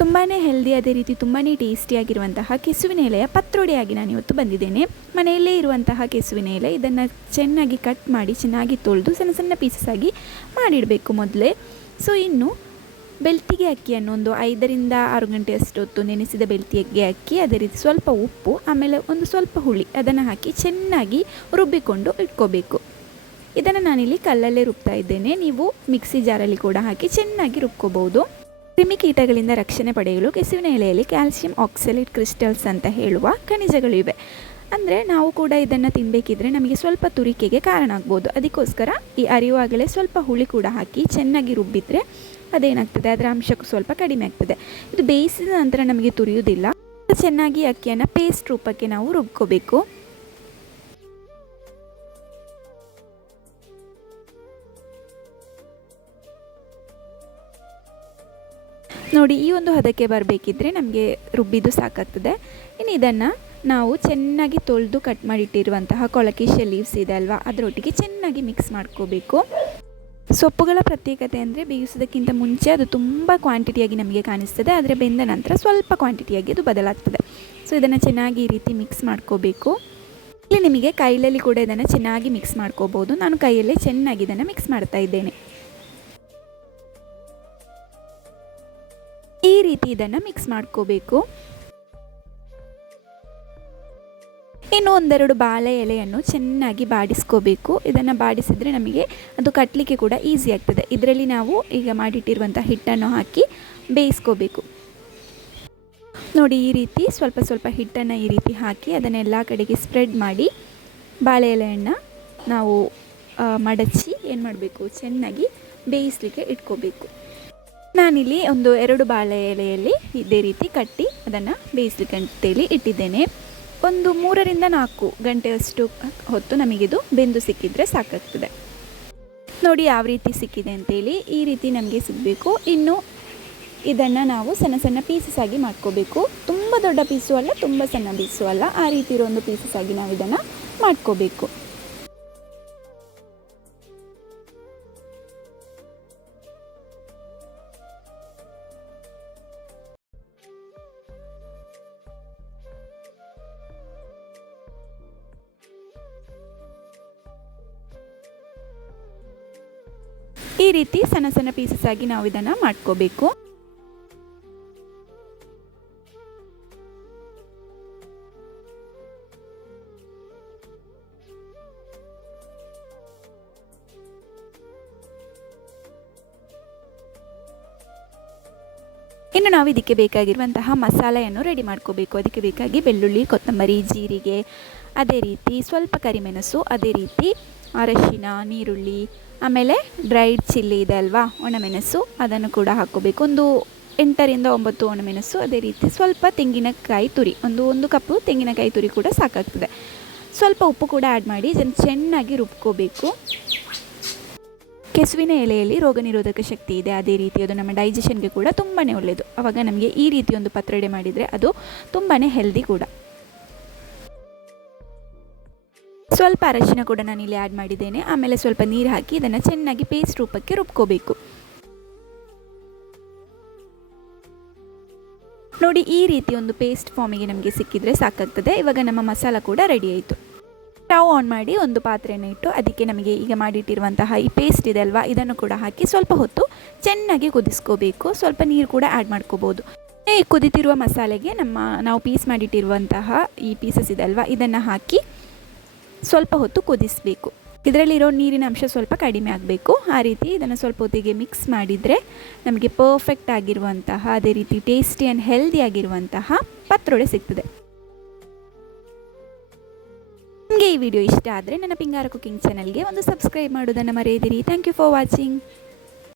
ತುಂಬಾ ಹೆಲ್ದಿ, ಅದೇ ರೀತಿ ತುಂಬಾ ಟೇಸ್ಟಿಯಾಗಿರುವಂತಹ ಕೆಸುವಿನ ಎಲೆಯ ಪತ್ರೊಡೆಯಾಗಿ ನಾನು ಇವತ್ತು ಬಂದಿದ್ದೇನೆ. ಮನೆಯಲ್ಲೇ ಇರುವಂತಹ ಕೆಸುವಿನ ಎಲೆ, ಇದನ್ನು ಚೆನ್ನಾಗಿ ಕಟ್ ಮಾಡಿ ಚೆನ್ನಾಗಿ ತೊಳೆದು ಸಣ್ಣ ಸಣ್ಣ ಪೀಸಸ್ ಆಗಿ ಮಾಡಿಡಬೇಕು ಮೊದಲೇ. ಸೊ ಇನ್ನು ಬೆಳ್ತಿಗೆ ಅಕ್ಕಿಯನ್ನು ಒಂದು 5ರಿಂದ 6 ಗಂಟೆಯಷ್ಟು ಹೊತ್ತು ನೆನೆಸಿದ ಬೆಳ್ತಿಗೆ ಅಕ್ಕಿ, ಅದೇ ರೀತಿ ಸ್ವಲ್ಪ ಉಪ್ಪು, ಆಮೇಲೆ ಒಂದು ಸ್ವಲ್ಪ ಹುಳಿ ಅದನ್ನು ಹಾಕಿ ಚೆನ್ನಾಗಿ ರುಬ್ಬಿಕೊಂಡು ಇಟ್ಕೋಬೇಕು. ಇದನ್ನು ನಾನಿಲ್ಲಿ ಕಲ್ಲಲ್ಲೇ ರುಬ್ತಾ ಇದ್ದೇನೆ. ನೀವು ಮಿಕ್ಸಿ ಜಾರಲ್ಲಿ ಕೂಡ ಹಾಕಿ ಚೆನ್ನಾಗಿ ರುಬ್ಕೋಬಹುದು. ಕ್ರಿಮಿಕೀಟಗಳಿಂದ ರಕ್ಷಣೆ ಪಡೆಯಲು ಕೆಸುವಿನ ಎಲೆಯಲ್ಲಿ ಕ್ಯಾಲ್ಸಿಯಂ ಆಕ್ಸಲೇಟ್ ಕ್ರಿಸ್ಟಲ್ಸ್ ಅಂತ ಹೇಳುವ ಖನಿಜಗಳು ಇವೆ. ಅಂದರೆ ನಾವು ಕೂಡ ಇದನ್ನು ತಿನ್ನಬೇಕಿದ್ರೆ ನಮಗೆ ಸ್ವಲ್ಪ ತುರಿಕೆಗೆ ಕಾರಣ ಆಗ್ಬೋದು. ಅದಕ್ಕೋಸ್ಕರ ಈ ಅರಿಯುವಾಗಲೇ ಸ್ವಲ್ಪ ಹುಳಿ ಕೂಡ ಹಾಕಿ ಚೆನ್ನಾಗಿ ರುಬ್ಬಿದರೆ ಅದೇನಾಗ್ತದೆ, ಅದರ ಅಂಶಕ್ಕೂ ಸ್ವಲ್ಪ ಕಡಿಮೆ ಆಗ್ತದೆ. ಇದು ಬೇಯಿಸಿದ ನಂತರ ನಮಗೆ ತುರಿಯುವುದಿಲ್ಲ. ಚೆನ್ನಾಗಿ ಅಕ್ಕಿಯನ್ನು ಪೇಸ್ಟ್ ರೂಪಕ್ಕೆ ನಾವು ರುಬ್ಕೋಬೇಕು. ನೋಡಿ, ಈ ಒಂದು ಹದಕ್ಕೆ ಬರಬೇಕಿದ್ರೆ ನಮಗೆ ರುಬ್ಬಿದ್ದು ಸಾಕಾಗ್ತದೆ. ಇನ್ನು ಇದನ್ನು ನಾವು ಚೆನ್ನಾಗಿ ತೊಳೆದು ಕಟ್ ಮಾಡಿಟ್ಟಿರುವಂತಹ ಕೊಳಕೇಶಿಯ ಲೀವ್ಸ್ ಇದೆ ಅಲ್ವಾ, ಅದರೊಟ್ಟಿಗೆ ಚೆನ್ನಾಗಿ ಮಿಕ್ಸ್ ಮಾಡ್ಕೋಬೇಕು. ಸೊಪ್ಪುಗಳ ಪ್ರತ್ಯೇಕತೆ ಅಂದರೆ ಬೇಯಿಸೋದಕ್ಕಿಂತ ಮುಂಚೆ ಅದು ತುಂಬ ಕ್ವಾಂಟಿಟಿಯಾಗಿ ನಮಗೆ ಕಾಣಿಸ್ತದೆ, ಆದರೆ ಬೆಂದ ನಂತರ ಸ್ವಲ್ಪ ಕ್ವಾಂಟಿಟಿಯಾಗಿ ಅದು ಬದಲಾಗ್ತದೆ. ಸೊ ಇದನ್ನು ಚೆನ್ನಾಗಿ ಈ ರೀತಿ ಮಿಕ್ಸ್ ಮಾಡ್ಕೋಬೇಕು. ಇಲ್ಲಿ ನಿಮಗೆ ಕೈಯಲ್ಲಿ ಕೂಡ ಇದನ್ನು ಚೆನ್ನಾಗಿ ಮಿಕ್ಸ್ ಮಾಡ್ಕೋಬೋದು. ನಾನು ಕೈಯಲ್ಲೇ ಚೆನ್ನಾಗಿ ಇದನ್ನು ಮಿಕ್ಸ್ ಮಾಡ್ತಾ ಇದ್ದೇನೆ. ಈ ರೀತಿ ಇದನ್ನು ಮಿಕ್ಸ್ ಮಾಡ್ಕೋಬೇಕು. ಇನ್ನು ಒಂದೆರಡು ಬಾಳೆ ಎಲೆಯನ್ನು ಚೆನ್ನಾಗಿ ಬಾಡಿಸ್ಕೋಬೇಕು. ಇದನ್ನು ಬಾಡಿಸಿದರೆ ನಮಗೆ ಅದು ಕಟ್ಟಲಿಕ್ಕೆ ಕೂಡ ಈಸಿ ಆಗ್ತದೆ. ಇದರಲ್ಲಿ ನಾವು ಈಗ ಮಾಡಿಟ್ಟಿರುವಂಥ ಹಿಟ್ಟನ್ನು ಹಾಕಿ ಬೇಯಿಸ್ಕೋಬೇಕು. ನೋಡಿ, ಈ ರೀತಿ ಸ್ವಲ್ಪ ಸ್ವಲ್ಪ ಹಿಟ್ಟನ್ನು ಈ ರೀತಿ ಹಾಕಿ ಅದನ್ನೆಲ್ಲ ಕಡೆಗೆ ಸ್ಪ್ರೆಡ್ ಮಾಡಿ ಬಾಳೆ ಎಲೆಯನ್ನು ನಾವು ಮಡಚಿ ಏನು ಮಾಡಬೇಕು, ಚೆನ್ನಾಗಿ ಬೇಯಿಸಲಿಕ್ಕೆ ಇಟ್ಕೋಬೇಕು. ನಾನಿಲ್ಲಿ ಒಂದು 2 ಬಾಳೆ ಎಲೆಯಲ್ಲಿ ಇದೇ ರೀತಿ ಕಟ್ಟಿ ಅದನ್ನು ಬೇಯಿಸಲಿಕ್ಕೆ ಅಂತೇಳಿ ಇಟ್ಟಿದ್ದೇನೆ. ಒಂದು 3ರಿಂದ 4 ಗಂಟೆಯಷ್ಟು ಹೊತ್ತು ನಮಗಿದು ಬೆಂದು ಸಿಕ್ಕಿದರೆ ಸಾಕಾಗ್ತದೆ. ನೋಡಿ ಯಾವ ರೀತಿ ಸಿಕ್ಕಿದೆ ಅಂತೇಳಿ. ಈ ರೀತಿ ನಮಗೆ ಸಿಗಬೇಕು. ಇನ್ನು ಇದನ್ನು ನಾವು ಸಣ್ಣ ಸಣ್ಣ ಪೀಸಸ್ ಆಗಿ ಮಾಡ್ಕೋಬೇಕು. ತುಂಬ ದೊಡ್ಡ ಪೀಸು ಅಲ್ಲ, ತುಂಬ ಸಣ್ಣ ಪೀಸು ಅಲ್ಲ, ಆ ರೀತಿ ಇರೋ ಒಂದು ಪೀಸಸ್ ಆಗಿ ನಾವು ಇದನ್ನು ಮಾಡ್ಕೋಬೇಕು. ಈ ರೀತಿ ಸಣ್ಣ ಸಣ್ಣ ಪೀಸಸ್ ಆಗಿ ನಾವು ಇದನ್ನು ಮಾಡ್ಕೋಬೇಕು. ಇನ್ನು ನಾವು ಇದಕ್ಕೆ ಬೇಕಾಗಿರುವಂತಹ ಮಸಾಲೆಯನ್ನು ರೆಡಿ ಮಾಡ್ಕೋಬೇಕು. ಅದಕ್ಕೆ ಬೇಕಾಗಿ ಬೆಳ್ಳುಳ್ಳಿ, ಕೊತ್ತಂಬರಿ, ಜೀರಿಗೆ, ಅದೇ ರೀತಿ ಸ್ವಲ್ಪ ಕರಿಮೆಣಸು, ಅದೇ ರೀತಿ ಅರಶಿನ, ನೀರುಳ್ಳಿ, ಆಮೇಲೆ ಡ್ರೈಡ್ ಚಿಲ್ಲಿ ಇದೆ ಅಲ್ವಾ, ಒಣಮೆಣಸು, ಅದನ್ನು ಕೂಡ ಹಾಕ್ಕೋಬೇಕು. ಒಂದು 8ರಿಂದ 9 ಒಣಮೆಣಸು, ಅದೇ ರೀತಿ ಸ್ವಲ್ಪ ತೆಂಗಿನಕಾಯಿ ತುರಿ, ಒಂದು ಕಪ್ಪು ತೆಂಗಿನಕಾಯಿ ತುರಿ ಕೂಡ ಸಾಕಾಗ್ತದೆ. ಸ್ವಲ್ಪ ಉಪ್ಪು ಕೂಡ ಆ್ಯಡ್ ಮಾಡಿ ಇದನ್ನು ಚೆನ್ನಾಗಿ ರುಬ್ಕೋಬೇಕು. ಕೆಸುವಿನ ಎಲೆಯಲ್ಲಿ ರೋಗ ನಿರೋಧಕ ಶಕ್ತಿ ಇದೆ, ಅದೇ ರೀತಿ ಅದು ನಮ್ಮ ಡೈಜೆಷನ್ಗೆ ಕೂಡ ತುಂಬಾ ಒಳ್ಳೆಯದು. ಆವಾಗ ನಮಗೆ ಈ ರೀತಿ ಒಂದು ಪತ್ರೊಡೆ ಮಾಡಿದರೆ ಅದು ತುಂಬಾ ಹೆಲ್ದಿ ಕೂಡ. ಸ್ವಲ್ಪ ಅರಶಿನ ಕೂಡ ನಾನಿಲ್ಲಿ ಆ್ಯಡ್ ಮಾಡಿದ್ದೇನೆ. ಆಮೇಲೆ ಸ್ವಲ್ಪ ನೀರು ಹಾಕಿ ಇದನ್ನು ಚೆನ್ನಾಗಿ ಪೇಸ್ಟ್ ರೂಪಕ್ಕೆ ರುಬ್ಕೋಬೇಕು. ನೋಡಿ, ಈ ರೀತಿ ಒಂದು ಪೇಸ್ಟ್ ಫಾರ್ಮಿಗೆ ನಮಗೆ ಸಿಕ್ಕಿದರೆ ಸಾಕಾಗ್ತದೆ. ಇವಾಗ ನಮ್ಮ ಮಸಾಲ ಕೂಡ ರೆಡಿ ಆಯಿತು. ಸ್ಟವ್ ಆನ್ ಮಾಡಿ ಒಂದು ಪಾತ್ರೆಯನ್ನು ಇಟ್ಟು ಅದಕ್ಕೆ ನಮಗೆ ಈಗ ಮಾಡಿಟ್ಟಿರುವಂತಹ ಈ ಪೇಸ್ಟ್ ಇದೆ ಅಲ್ವಾ, ಇದನ್ನು ಕೂಡ ಹಾಕಿ ಸ್ವಲ್ಪ ಹೊತ್ತು ಚೆನ್ನಾಗಿ ಕುದಿಸ್ಕೋಬೇಕು. ಸ್ವಲ್ಪ ನೀರು ಕೂಡ ಆ್ಯಡ್ ಮಾಡ್ಕೋಬೋದು. ಈ ಕುದಿತಿರುವ ಮಸಾಲೆಗೆ ನಾವು ಪೀಸ್ ಮಾಡಿಟ್ಟಿರುವಂತಹ ಈ ಪೀಸಸ್ ಇದೆ ಅಲ್ವಾ, ಇದನ್ನು ಹಾಕಿ ಸ್ವಲ್ಪ ಹೊತ್ತು ಕುದಿಸಬೇಕು. ಇದರಲ್ಲಿರೋ ನೀರಿನ ಅಂಶ ಸ್ವಲ್ಪ ಕಡಿಮೆ ಆಗಬೇಕು. ಆ ರೀತಿ ಇದನ್ನು ಸ್ವಲ್ಪ ಹೊತ್ತಿಗೆ ಮಿಕ್ಸ್ ಮಾಡಿದರೆ ನಮಗೆ ಪರ್ಫೆಕ್ಟ್ ಆಗಿರುವಂತಹ, ಅದೇ ರೀತಿ ಟೇಸ್ಟಿ ಆ್ಯಂಡ್ ಹೆಲ್ದಿ ಆಗಿರುವಂತಹ ಪತ್ರೊಡೆ ಸಿಗ್ತದೆ. ನಿಮಗೆ ಈ ವಿಡಿಯೋ ಇಷ್ಟ ಆದರೆ ನನ್ನ ಪಿಂಗಾರ ಕುಕಿಂಗ್ ಚಾನಲ್ಗೆ ಒಂದು ಸಬ್ಸ್ಕ್ರೈಬ್ ಮಾಡೋದನ್ನು ಮರೆಯದಿರಿ. Thank you for watching.